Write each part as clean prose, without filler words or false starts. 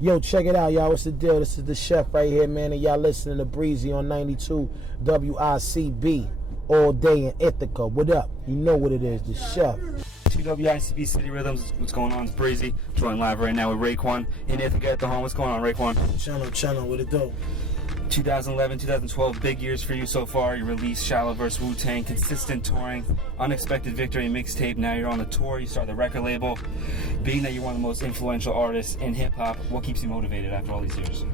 Yo, check it out, y'all. What's the deal? This is the chef right here, man, and y'all listening to Breezy on 92 WICB all day in Ithaca. What up? You know what it is, the chef. WICB City Rhythms, what's going on? It's Breezy, joined live right now with Raekwon in Ithaca at the home. What's going on, Raekwon? Channel, what it do? 2011, 2012, big years for you so far. You released Shallow vs. Wu-Tang, consistent touring, Unexpected Victory mixtape. Now you're on the tour, you start the record label. Being that you're one of the most influential artists in hip-hop, what keeps you motivated after all these years?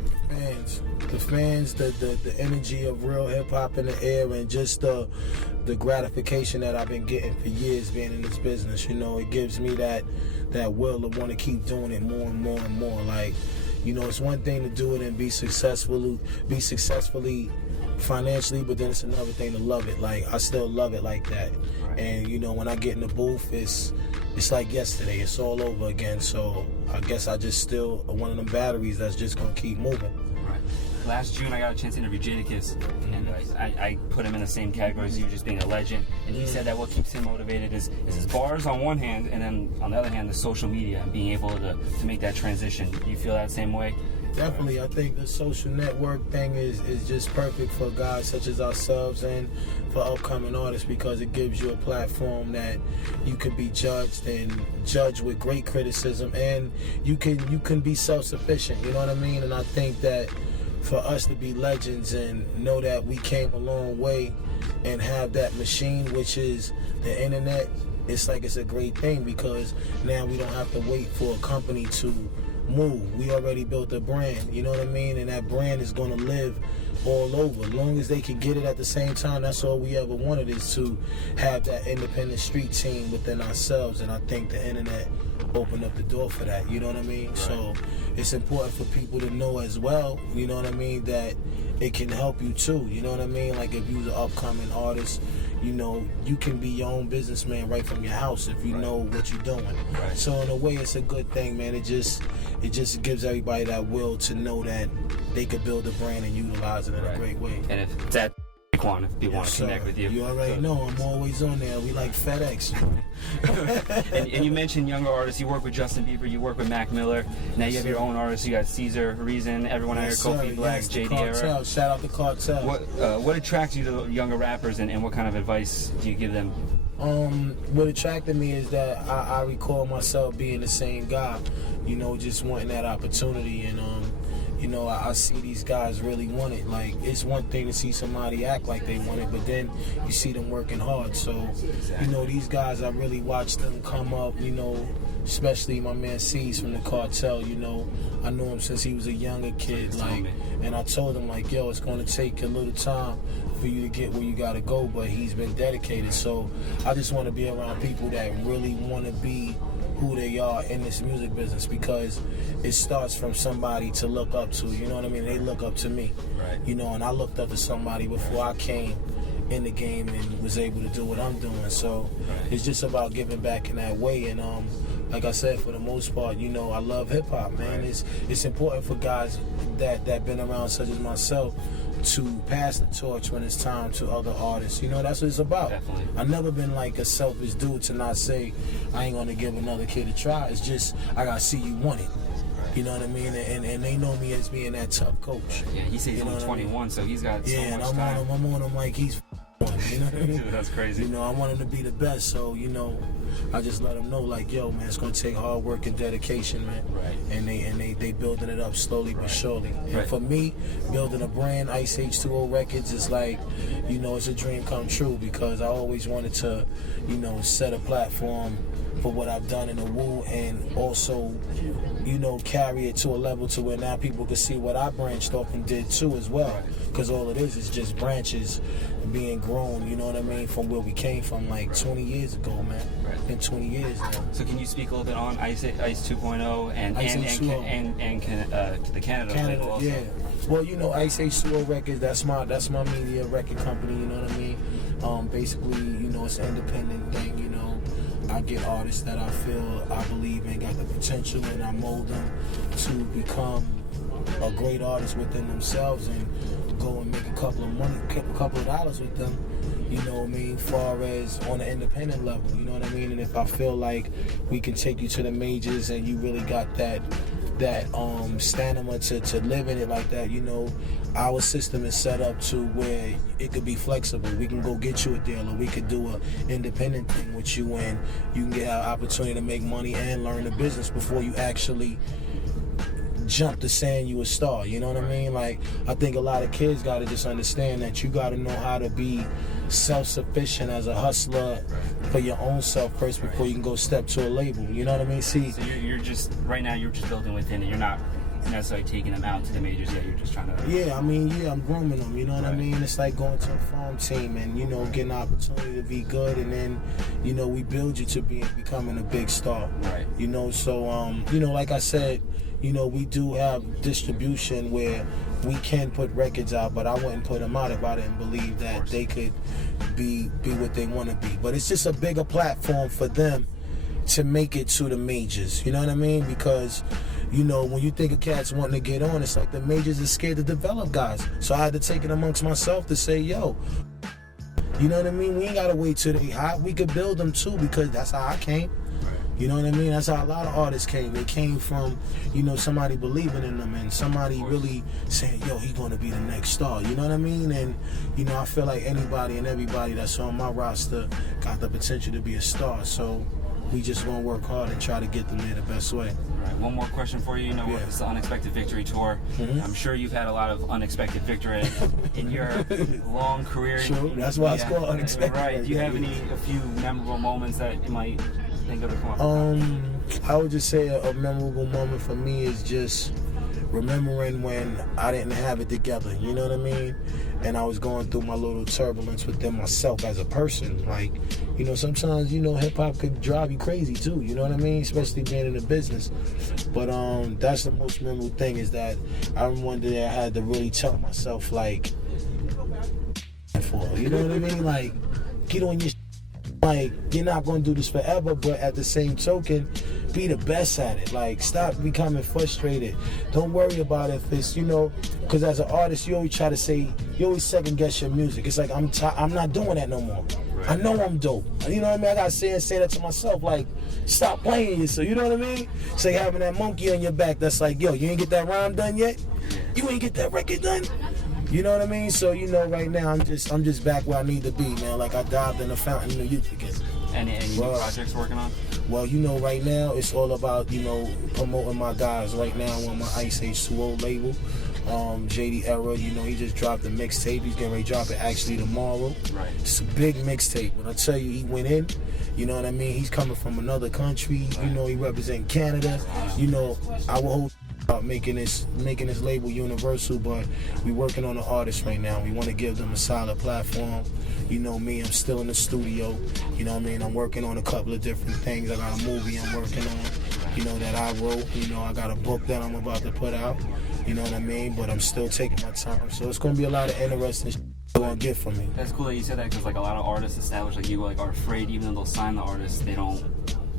Fans, the energy of real hip-hop in the air, and just the gratification that I've been getting for years being in this business. You know, it gives me that will to want to keep doing it more and more and more. Like, you know, it's one thing to do it and be successfully financially, but then it's another thing to love it. Like, I still love it like that. Right. And, you know, when I get in the booth, it's like yesterday. It's all over again. So I guess I just still one of them batteries that's just going to keep moving. Right. Last June, I got a chance to interview Jadakiss, and I put him in the same category as you, just being a legend. And he said that what keeps him motivated is his bars on one hand, and then on the other hand, the social media and being able to make that transition. Do you feel that same way? Definitely. I think the social network thing is just perfect for guys such as ourselves and for upcoming artists, because it gives you a platform that you can be judged with great criticism, and you can be self-sufficient, you know what I mean? And I think that for us to be legends and know that we came a long way and have that machine, which is the internet, it's a great thing, because now we don't have to wait for a company to move. We already built a brand, you know what I mean? And that brand is going to live all over. As long as they can get it at the same time, that's all we ever wanted, is to have that independent street team within ourselves. And I think the internet opened up the door for that, you know what I mean? Right. So it's important for people to know as well, you know what I mean, that it can help you too, you know what I mean? Like, if you're an upcoming artist, you know, you can be your own businessman right from your house if you know what you're doing. Right. So in a way, it's a good thing, man. It just gives everybody that will to know that they could build a brand and utilize it in a great way. And if that's Raekwon, if people want to connect with you. You already know I'm always on there. We like FedEx. and you mentioned younger artists. You work with Justin Bieber, you work with Mac Miller. Now you have your own artists. You got Caesar, Reason, everyone out here, Kofi Black, JD Era. Shout out the Cartel. What attracts you to younger rappers, and what kind of advice do you give them? What attracted me is that I recall myself being the same guy, you know, just wanting that opportunity. And you know, I see these guys really want it. Like, it's one thing to see somebody act like they want it, but then you see them working hard. So, you know, these guys, I really watched them come up, you know, especially my man C's from the Cartel, you know. I knew him since he was a younger kid, like, and I told him, like, yo, it's going to take a little time for you to get where you got to go, but he's been dedicated. So I just want to be around people that really want to be who they are in this music business, because it starts from somebody to look up to, you know what I mean? They look up to me, right? You know, and I looked up to somebody before I came in the game and was able to do what I'm doing. So it's just about giving back in that way. And like I said, for the most part, you know, I love hip-hop, man. It's important for guys that been around, such as myself, to pass the torch when it's time to other artists. You know, that's what it's about. Definitely. I've never been like a selfish dude to not say I ain't gonna give another kid a try. It's just I gotta see you want it. You know what I mean? And they know me as being that tough coach. Yeah, he says he's only 21, I mean? So he's got so much time. I'm on him like he's one. You know what I mean? That's crazy. You know, I want him to be the best. So, you know, I just let him know, like, yo, man, it's gonna take hard work and dedication, man. Right. And they building it up slowly but surely. And for me, building a brand, Ice H2O Records, is like, you know, it's a dream come true, because I always wanted to, you know, set a platform for what I've done in the Wu, and also, you know, carry it to a level to where now people can see what I branched off and did too as well. Because all it is just branches being grown, you know what I mean, from where we came from like 20 years ago, man. Been 20 years now. So can you speak a little bit on Ice 2.0 and the Canada label also? Yeah. Well, you know, Ice H2O Records, that's my media record company, you know what I mean? Basically, you know, it's an independent thing, you know. I get artists that I believe in got the potential, and I mold them to become a great artist within themselves and go and make a couple of dollars with them, you know what I mean, far as on an independent level, you know what I mean? And if I feel like we can take you to the majors and you really got that that stamina to live in it like that, you know, our system is set up to where it could be flexible. We can go get you a deal, or we could do a independent thing with you, and you can get an opportunity to make money and learn the business before you actually jump to saying you a star. You know what I mean? Like, I think a lot of kids got to just understand that you got to know how to be self-sufficient as a hustler for your own self first before you can go step to a label. You know what I mean? See, so you're just, right now you're just building within it. You're not necessarily taking them out to the majors yet. You're just trying to... Yeah, I mean, I'm grooming them. You know what I mean? It's like going to a farm team and, you know, getting an opportunity to be good, and then, you know, we build you to becoming a big star. Right. You know, so, you know, like I said, you know, we do have distribution where we can put records out, but I wouldn't put them out if I didn't believe that they could be what they want to be. But it's just a bigger platform for them to make it to the majors. You know what I mean? Because, you know, when you think of cats wanting to get on, it's like the majors are scared to develop guys. So I had to take it amongst myself to say, yo, you know what I mean? We ain't got to wait till they hot. We could build them too, because that's how I came. You know what I mean? That's how a lot of artists came. They came from, you know, somebody believing in them and somebody really saying, yo, he's going to be the next star. You know what I mean? And, you know, I feel like anybody and everybody that's on my roster got the potential to be a star. So we just going to work hard and try to get them there the best way. All right, one more question for you. You know, it's the Unexpected Victory Tour. Mm-hmm. I'm sure you've had a lot of unexpected victory in your long career. True. That's why it's called Unexpected. Right. Do you have a few memorable moments that you might think of to come up? I would just say a memorable moment for me is just remembering when I didn't have it together, you know what I mean? And I was going through my little turbulence within myself as a person. Like, you know, sometimes, you know, hip-hop could drive you crazy too, you know what I mean? Especially being in the business. But that's the most memorable thing, is that I remember one day I had to really tell myself, like, you know what I mean? Like, get on your like, you're not going to do this forever, but at the same token, be the best at it. Like, stop becoming frustrated. Don't worry about if it's, you know, because as an artist, you always try to say, you always second guess your music. It's like, I'm not doing that no more. Right. I know I'm dope. You know what I mean? I got to say that to myself, like, stop playing yourself. You know what I mean? It's like having that monkey on your back that's like, yo, you ain't get that rhyme done yet? You ain't get that record done? You know what I mean? So, you know, right now I'm just back where I need to be, man. Like, I dived in the fountain of youth again. Any new projects working on? Well, you know, right now it's all about, you know, promoting my guys. Right now I'm on my Ice H2O label. JD Era, you know, he just dropped a mixtape. He's getting ready to drop it actually tomorrow. Right. It's a big mixtape. When I tell you he went in, you know what I mean? He's coming from another country. Right. You know, he representing Canada. You know, I will hold about making this label universal, but we working on the artists right now. We want to give them a solid platform. You know me, I'm still in the studio. You know what I mean? I'm working on a couple of different things. I got a movie I'm working on, you know, that I wrote. You know, I got a book that I'm about to put out. You know what I mean? But I'm still taking my time. So it's going to be a lot of interesting shit you're going to get from me. That's cool that you said that, because like a lot of artists established like you like are afraid, even though they'll sign the artist, they don't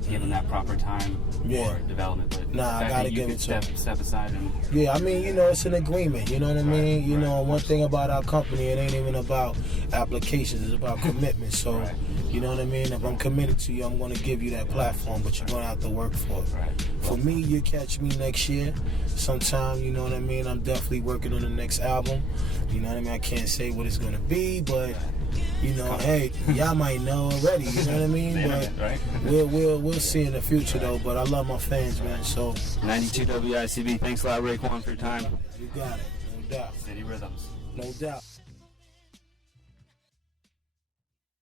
give them that proper time for development. But nah, I gotta give it to them. Step aside and... Yeah, I mean, you know, it's an agreement. You know what I mean? You know, one thing about our company, it ain't even about applications. It's about commitment. So, you know what I mean? If I'm committed to you, I'm going to give you that platform, but you're going to have to work for it. For me, you catch me next year sometime. You know what I mean? I'm definitely working on the next album. You know what I mean? I can't say what it's going to be, but... You know, hey, y'all might know already, you know what I mean? But we'll see in the future though. But I love my fans, man. So 92 WICB. Thanks a lot, Raekwon, for your time. You got it, no doubt. City Rhythms. No doubt.